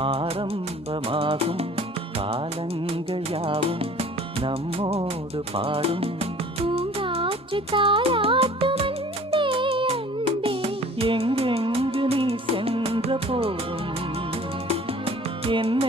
ஆரம்பமாகும் காலங்கள் யாவும் நம்மோடு பாடும். பூங்காற்று தாயாட்டு எங்கெங்கு நீ சென்ற போதும் என்ன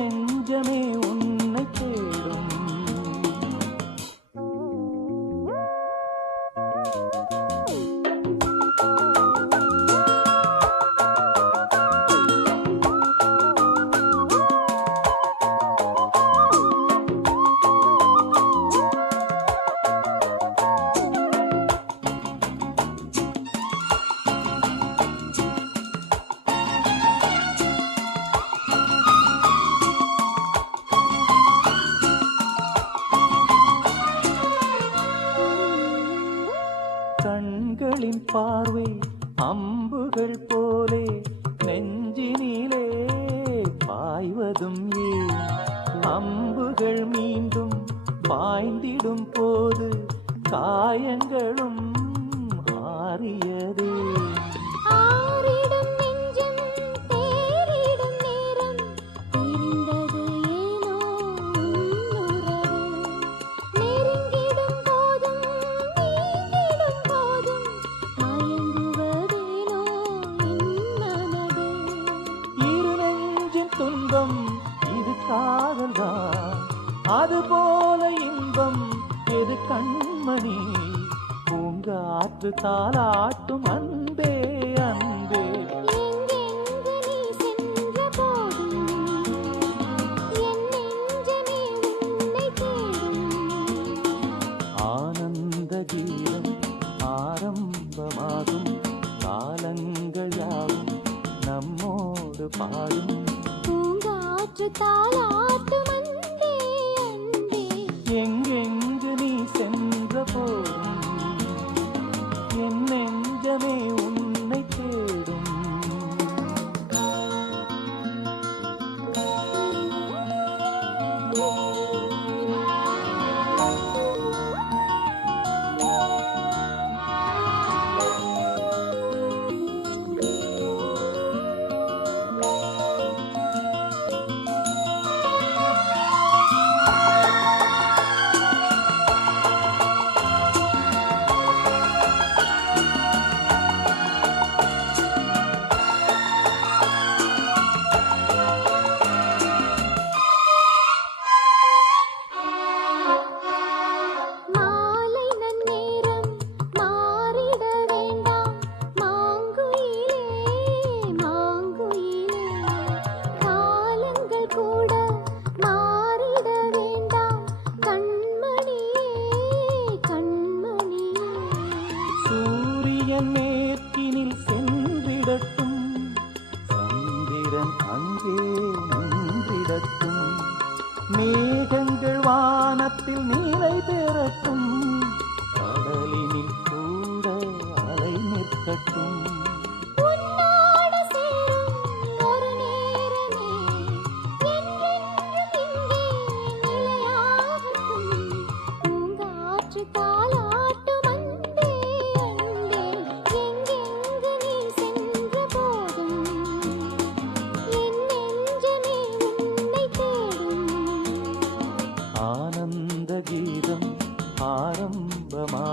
பார்வை அம்புகள் போலே நெஞ்சினிலே பாய்வதும் ஏன்? அம்புகள் மீண்டும் பாய்ந்திடும் போது காயங்களும் ஆறியதே. அதுபோல இன்பம் எது கண்மணி? பூங்காற்று தாலாட்டும் அன்பே அன்பே. ஆனந்த கீதம் ஆரம்பமாகும் காலங்கள் யாவும் நம்மோடு பாடும் பூங்காற்று தாலாட்டும் me.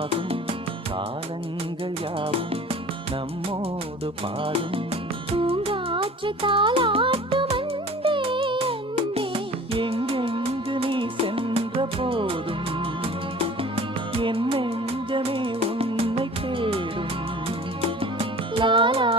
ஆரம்பமாகும் காலங்கள் யாவும் நம்மோடு பாடும். பூங்காற்று அன்பே. எங்கெங்கு நீ சென்ற போதும் என் நெஞ்சமே உன்னை தேடும். லா லா